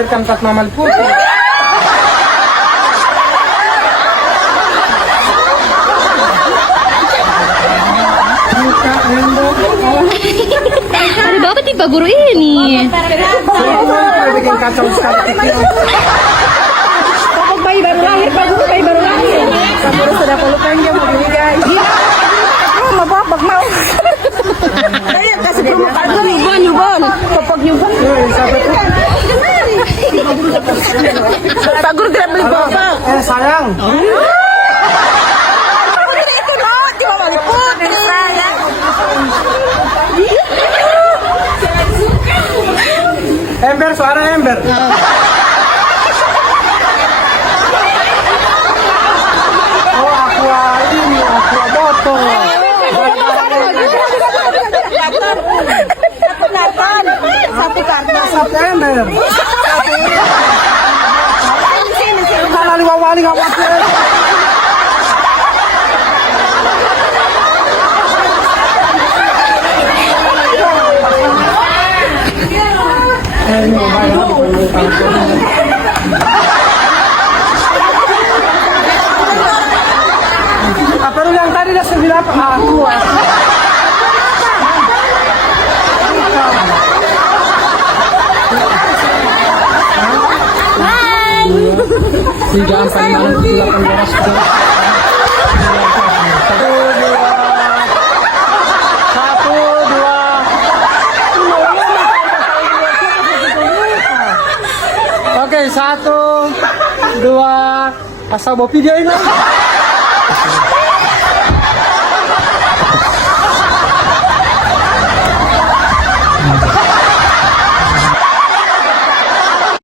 melahirkan empat mama putih. Ada banget nih Pak Guru ini. Bikin kacau sekali. Bayi baru lahir, Pak Guru, bayi baru lahir. Pak Guru sudah pelukan dia mau gini guys. Mau babak mau. Ayo kasih dulu Pak Guru, nyubon, popok nyubon. Pak Guru tidak beli babak. Sayang. Ember, suara ember. Oh, aqua botol. Satu karton. Satu ember. Kalau liwawali nggak wajar. Apa lu yang tadi dah sembilan apa? Aku. Tiga sampai malam 18. Oke, 1, 2, asal bawa video ini.